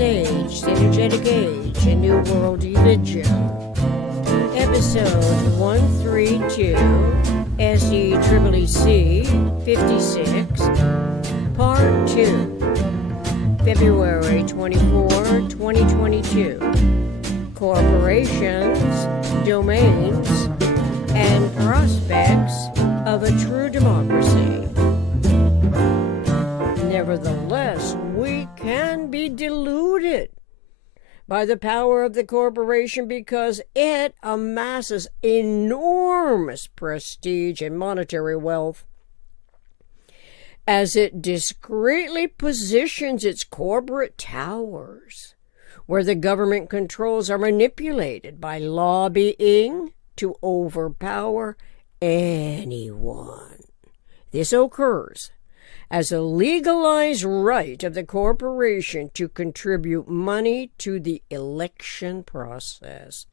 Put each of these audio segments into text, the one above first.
Age, the Energetic Age, a New World Religion. Episode 132, SEEEC 56, Part 2, February 24, 2022. Corporations, domains, and prospects of a true democracy. Nevertheless, we can be deluded by the power of the corporation because it amasses enormous prestige and monetary wealth as it discreetly positions its corporate towers where the government controls are manipulated by lobbying to overpower anyone. This occurs as a legalized right of the corporation to contribute money to the election process.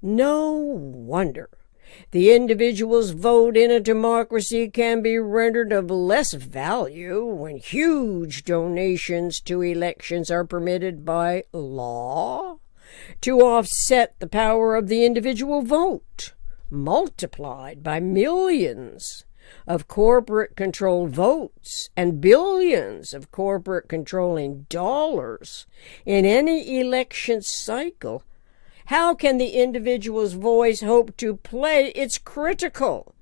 No wonder the individual's vote in a democracy can be rendered of less value when huge donations to elections are permitted by law to offset the power of the individual vote, multiplied by millions of corporate-controlled votes and billions of corporate-controlling dollars in any election cycle. How can the individual's voice hope to play its critical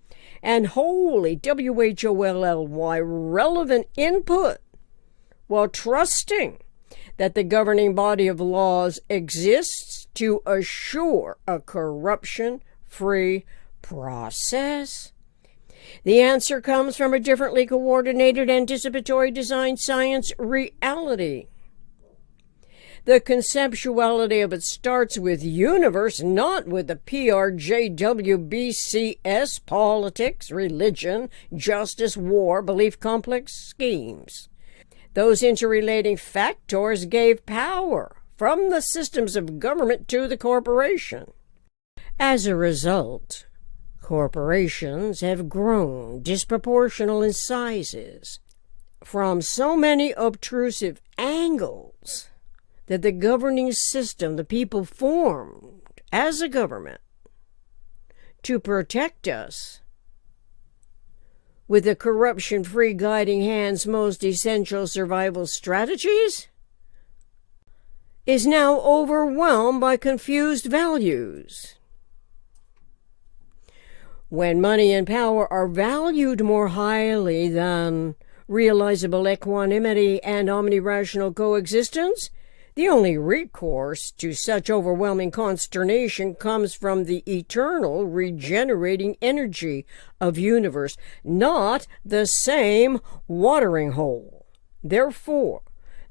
and wholly, WHOLLY, relevant input while trusting that the governing body of laws exists to assure a corruption-free process? The answer comes from a differently coordinated anticipatory design science reality. The conceptuality of it starts with universe, not with the PRJWBCS politics, religion, justice, war, belief complex schemes. Those interrelating factors gave power from the systems of government to the corporation. As a result, corporations have grown disproportional in sizes from so many obtrusive angles that the governing system the people formed as a government to protect us with the corruption-free guiding hand's most essential survival strategies is now overwhelmed by confused values. When money and power are valued more highly than realizable equanimity and omnirational coexistence, the only recourse to such overwhelming consternation comes from the eternal regenerating energy of universe, not the same watering hole. Therefore,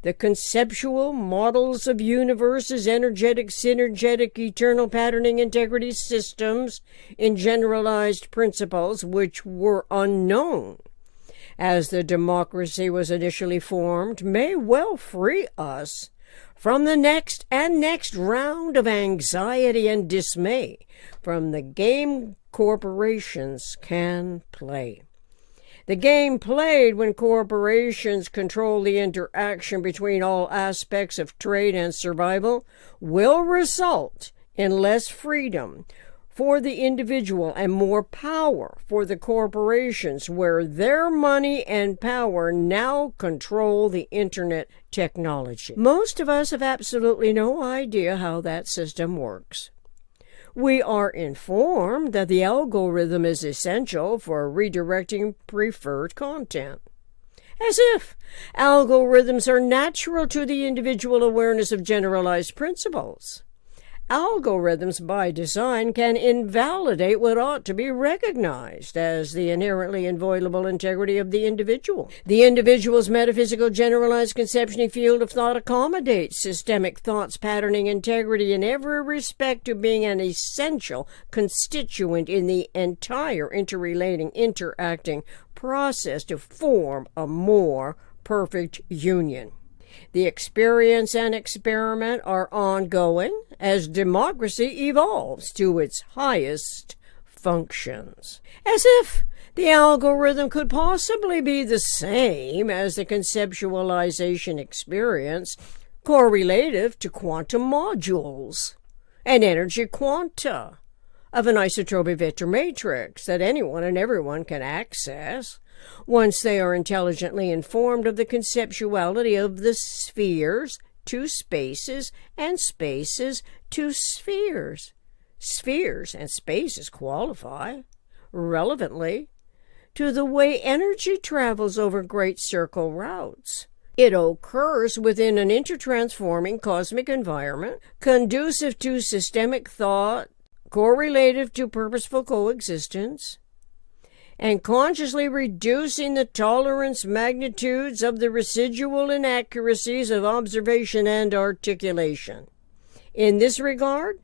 the conceptual models of universes, energetic, synergetic, eternal patterning integrity systems in generalized principles, which were unknown as the democracy was initially formed, may well free us from the next round of anxiety and dismay from the game corporations can play. The game played when corporations control the interaction between all aspects of trade and survival will result in less freedom for the individual and more power for the corporations, where their money and power now control the internet technology. Most of us have absolutely no idea how that system works. We are informed that the algorithm is essential for redirecting preferred content, as if algorithms are natural to the individual awareness of generalized principles. Algorithms by design can invalidate what ought to be recognized as the inherently inviolable integrity of the individual. The individual's metaphysical generalized conception field of thought accommodates systemic thought's patterning integrity in every respect to being an essential constituent in the entire interrelating, interacting process to form a more perfect union. The experience and experiment are ongoing as democracy evolves to its highest functions. As if the algorithm could possibly be the same as the conceptualization experience, correlative to quantum modules and energy quanta of an isotropic vector matrix that anyone and everyone can access once they are intelligently informed of the conceptuality of the spheres to spaces and spaces to spheres. Spheres and spaces qualify, relevantly, to the way energy travels over great circle routes. It occurs within an intertransforming cosmic environment conducive to systemic thought, correlative to purposeful coexistence, and consciously reducing the tolerance magnitudes of the residual inaccuracies of observation and articulation. In this regard,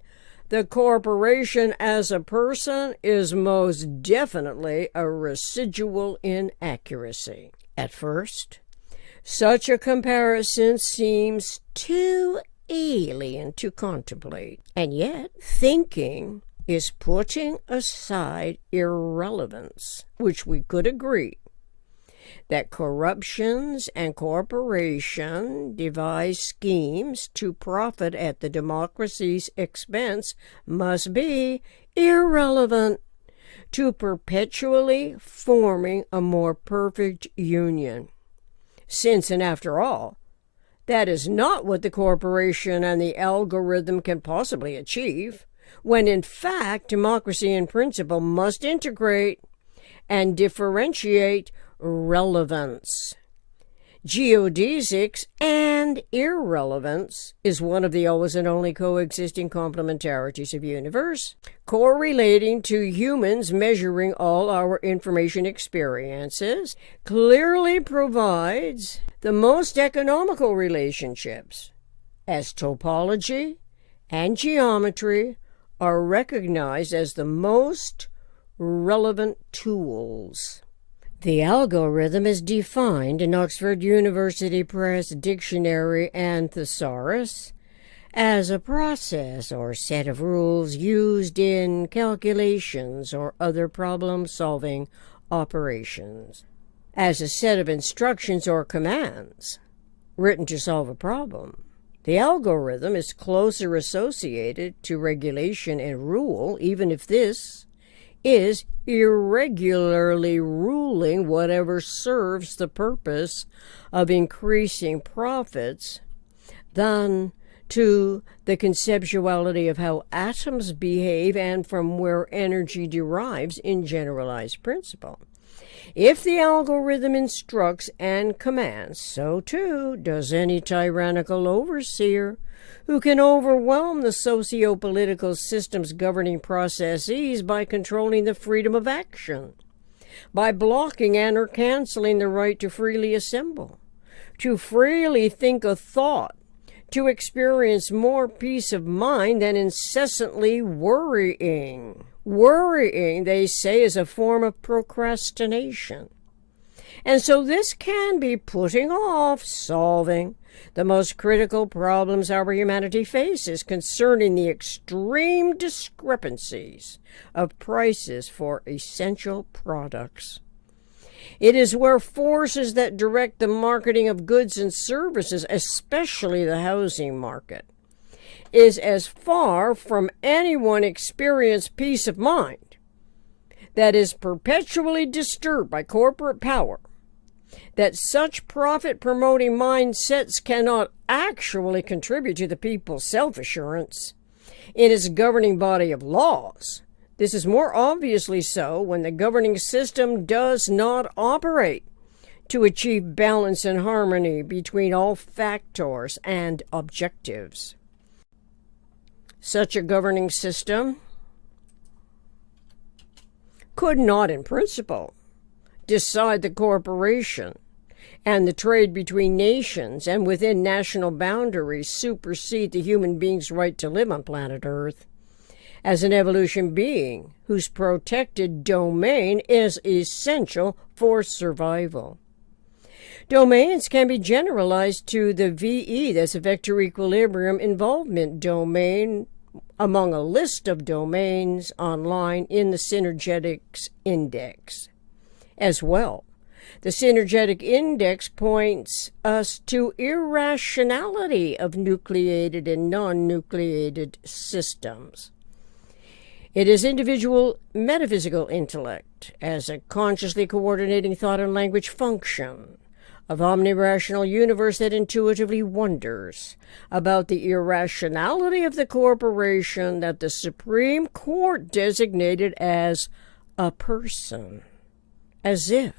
the corporation as a person is most definitely a residual inaccuracy. At first, such a comparison seems too alien to contemplate, and yet thinking is putting aside irrelevance, which we could agree that corruptions and corporation devise schemes to profit at the democracy's expense must be irrelevant to perpetually forming a more perfect union. Since, and after all, that is not what the corporation and the algorithm can possibly achieve, when in fact democracy in principle must integrate and differentiate relevance. Geodesics and irrelevance is one of the always and only coexisting complementarities of universe, correlating to humans measuring all our information experiences, clearly provides the most economical relationships, as topology and geometry are recognized as the most relevant tools. The algorithm is defined in Oxford University Press Dictionary and Thesaurus as a process or set of rules used in calculations or other problem-solving operations, as a set of instructions or commands written to solve a problem. The algorithm is closer associated to regulation and rule, even if this is irregularly ruling whatever serves the purpose of increasing profits, than to the conceptuality of how atoms behave and from where energy derives in generalized principle. If the algorithm instructs and commands, so too does any tyrannical overseer who can overwhelm the socio-political system's governing processes by controlling the freedom of action, by blocking and or canceling the right to freely assemble, to freely think a thought, to experience more peace of mind than incessantly worrying. Worrying, they say, is a form of procrastination. And so this can be putting off solving the most critical problems our humanity faces concerning the extreme discrepancies of prices for essential products. It is where forces that direct the marketing of goods and services, especially the housing market, is as far from anyone experience peace of mind that is perpetually disturbed by corporate power, that such profit-promoting mindsets cannot actually contribute to the people's self-assurance in its governing body of laws. This is more obviously so when the governing system does not operate to achieve balance and harmony between all factors and objectives. Such a governing system could not, in principle, decide the corporation and the trade between nations and within national boundaries supersede the human being's right to live on planet Earth as an evolution being whose protected domain is essential for survival. Domains can be generalized to the VE, that's a vector equilibrium involvement domain, among a list of domains online in the Synergetics Index. As well, The synergetic index points us to irrationality of nucleated and non-nucleated systems. It is individual metaphysical intellect as a consciously coordinating thought and language function of omnirational universe that intuitively wonders about the irrationality of the corporation that the Supreme Court designated as a person, as if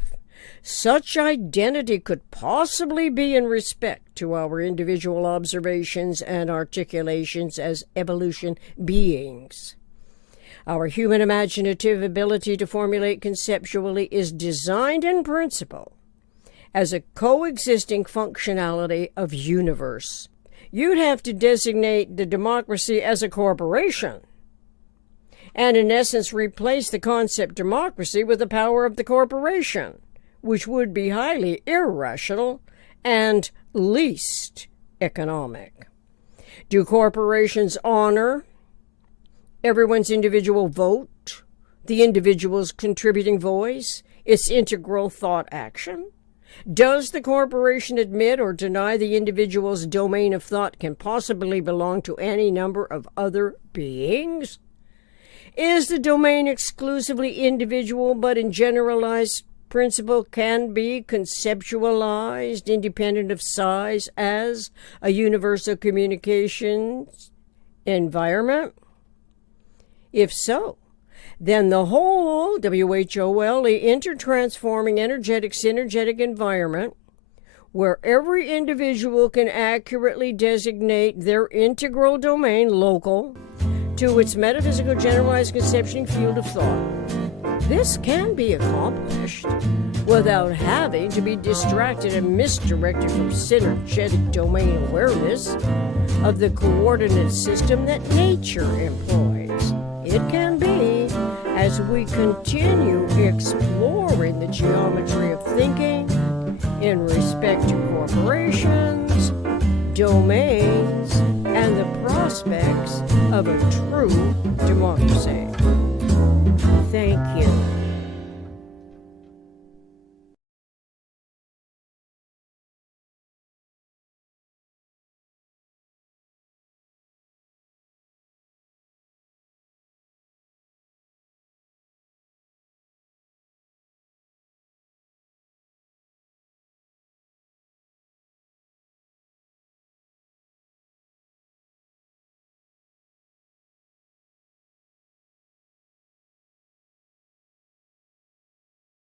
such identity could possibly be in respect to our individual observations and articulations as evolution beings. Our human imaginative ability to formulate conceptually is designed in principle as a coexisting functionality of universe. You'd have to designate the democracy as a corporation and in essence replace the concept democracy with the power of the corporation, which would be highly irrational and least economic. Do corporations honor everyone's individual vote, the individual's contributing voice, its integral thought action? Does the corporation admit or deny the individual's domain of thought can possibly belong to any number of other beings? Is the domain exclusively individual but in generalized principle can be conceptualized independent of size as a universal communications environment? If so, then the whole WHOL intertransforming energetic-synergetic environment, where every individual can accurately designate their integral domain local to its metaphysical generalized conception field of thought. This can be accomplished without having to be distracted and misdirected from synergetic domain awareness of the coordinate system that nature employs. It can be as we continue exploring the geometry of thinking in respect to corporations, domains, and the prospects of a true democracy.